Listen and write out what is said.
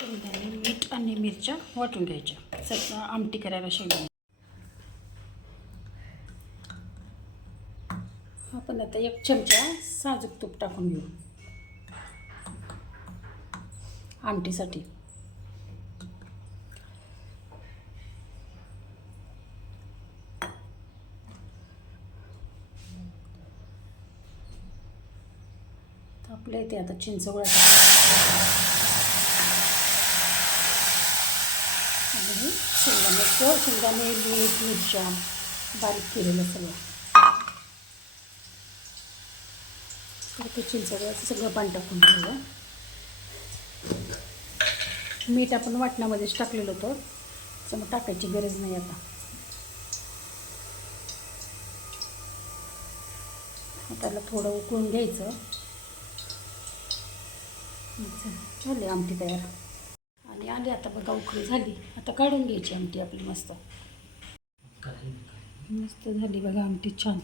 शेंगदाणे मीठ आणि मिरच्या वाटून घ्यायच्या सगळं आमटी करायला शेंगदाणे. आपण आता 1 चमचा साजूक तूप टाकून घेऊ आमटीसाठी. आपल्या इथे आता चिंचगोळा आणि शेंगदाणे मीठ मिरच्या बारीक केलेलं सगळं. तर ते चिंचगोळ्याचं सगळं पाणी टाकून घेऊया. मीठ आपण वाटणामध्येच टाकलेलं होतं, त्यामुळे टाकायची गरज नाही. आता त्याला थोडं उकळून घ्यायचं. झाली आमटी तयार आणि आली आता बघा उकळी झाली. आता काढून घ्यायची आमटी आपली. मस्त झाली बघा आमटी, छान.